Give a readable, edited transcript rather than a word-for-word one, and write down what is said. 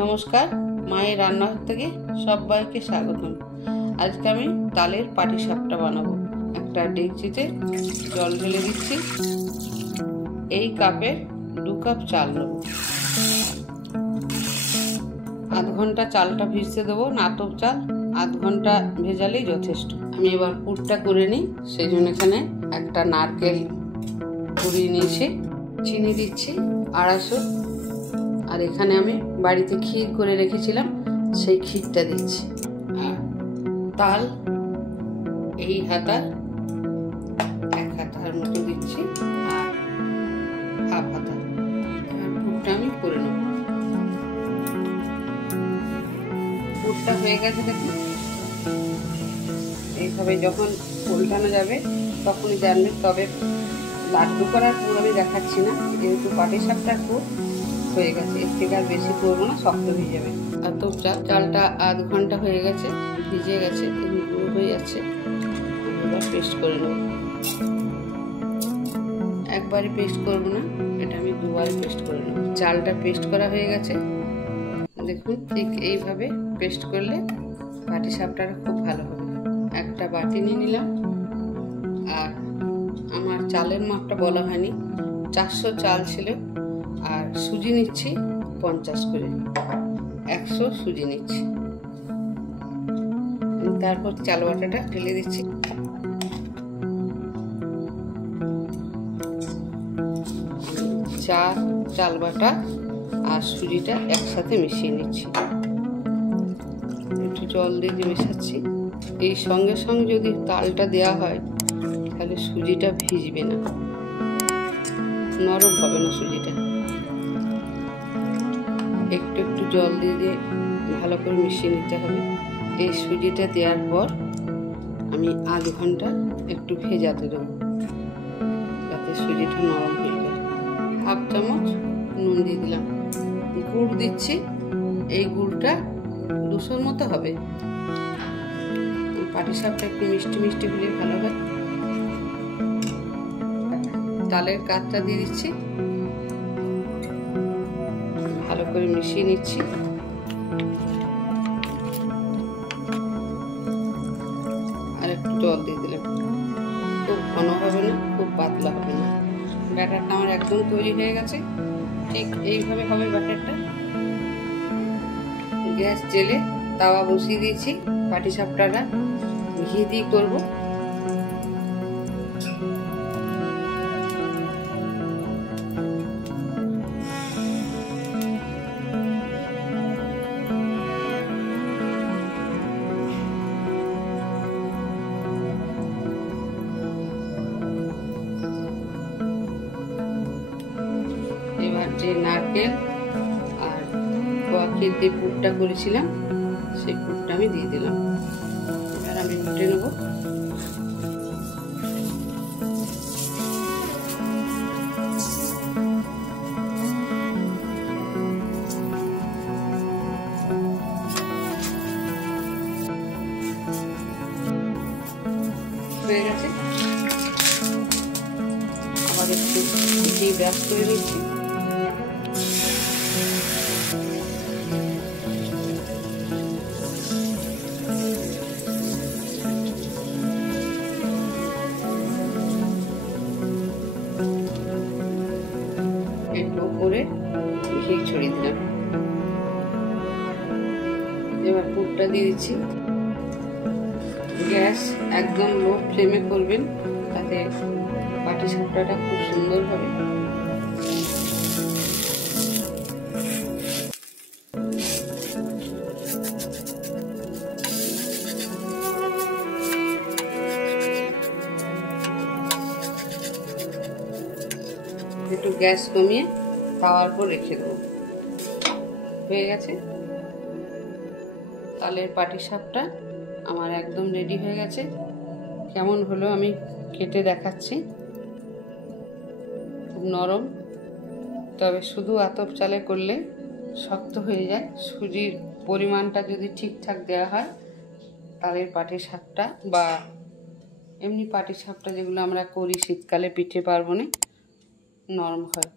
নমস্কার, মায়ের রান্নাঘর থেকে সবাইকে স্বাগতম। আজকে আমি তালের পাটিসাপটা বানাবো। একটা ডেকচিতে জল ঢেলে দিচ্ছি। এই কাপের 2 কাপ চাল নেব। আধ ঘন্টা চালটা ভিজতে দেবো, নাতব চাল। আধ ঘন্টা ভেজালেই যথেষ্ট। আমি এবার পুরটা করে নিই। সেই জন্য এখানে একটা নারকেল কুড়িয়ে নিয়েছি, চিনি দিচ্ছি 250, আর এখানে আমি বাড়িতে ক্ষীর করে রেখেছিলাম, সেই ক্ষীরটা দিচ্ছি। আর তাল এই হাতার 1 হাতার মতো দিচ্ছি, আর হাফ হাতা। পুরটা আমি করে নেব। পুরটা হয়ে গেছে, দেখুন। এইভাবে যখন উল্টানো যাবে তখনই জানবেন। তবে লাড্ডু করার পুর আমি দেখাচ্ছি না, যেহেতু পাটিসাপটার পুর হয়ে গেছে। এর থেকে আর বেশি করবো না, শক্ত হয়ে যাবে। আর তো চালটা আধ ঘন্টা হয়ে গেছে, ভিজে গেছে, গুঁড়ো হয়ে যাচ্ছে। এবার পেস্ট করে নেব। একবারে পেস্ট করবো না, এটা আমি 2 বার পেস্ট করে নেব। চালটা পেস্ট করা হয়ে গেছে, দেখুন। ঠিক এইভাবে পেস্ট করলে পাটিসাপটাটা খুব ভালো হবে। একটা বাটি নিয়ে নিলাম। আর আমার চালের মাপটা বলা হয়নি, 400 চাল ছিল। আর সুজি নিচ্ছি 50 করে, 100 সুজি নিচ্ছি। তারপর চাল বাটাটা ঢেলে দিচ্ছি। চাল বাটা আর সুজিটা একসাথে মিশিয়ে নিচ্ছি। একটু জল দিয়ে মেশাচ্ছি। এই সঙ্গে সঙ্গে যদি তালটা দেওয়া হয় তাহলে সুজিটা ভিজবে না, নরম হবে না সুজিটা। একটু একটু জল দিয়ে ভালো করে মিশিয়ে নিতে হবে। এই সুজিটা দেওয়ার পর আমি আধ ঘন্টা একটু ভেজাতে দেবো, যাতে সুজিটা নরম হয়ে যায়। হাফ চামচ নুন দিয়ে দিলাম। গুড় দিচ্ছি। এই গুড়টা 200 মতো হবে। পাটিসাপটা একটু মিষ্টি মিষ্টি হলে ভালো হয়। তালের কাঠটা দিয়ে দিচ্ছি, ভালো করে মিশিয়ে নিচ্ছি। আর একটু জল দিয়ে দিলাম। খুব ঘন হবে না, খুব পাতলা হবে না। ব্যাটারটা আমার একদম তৈরি হয়ে গেছে। ঠিক এইভাবে হবে ব্যাটারটা। গ্যাস জেলে তাওয়া বসিয়ে দিয়েছি। পাটিসাপটাটা ঘি দিয়ে করবো। এবার যে নারকেল আর ক্ষীর দিয়ে পুরটা করেছিলাম, সেই পুরটা আমি দিয়ে দিলাম। এবার আমি উঠে নেব। হয়ে গেছে। আবার একটু ঘি ব্যাস করে নিচ্ছি। একটু উপরে ঘি ছড়িয়ে দিলাম। এবার পুরটা দিয়ে দিচ্ছি। গ্যাস একদম লো ফ্লেমে করবেন, তাতে পাটিসাপটাটা খুব সুন্দর হবে। একটু গ্যাস কমিয়ে তাওয়ার উপর রেখে দেবো। হয়ে গেছে। তালের পাটিসাপটা আমার একদম রেডি হয়ে গেছে। কেমন হলো আমি কেটে দেখাচ্ছি। খুব নরম, তবে শুধু আতপ চালে করলে শক্ত হয়ে যায়। সুজির পরিমাণটা যদি ঠিকঠাক দেওয়া হয়, তালের পাটিসাপটা বা এমনি পাটিসাপটা যেগুলো আমরা করি শীতকালে পিঠে পার্বণে, নরম হয়।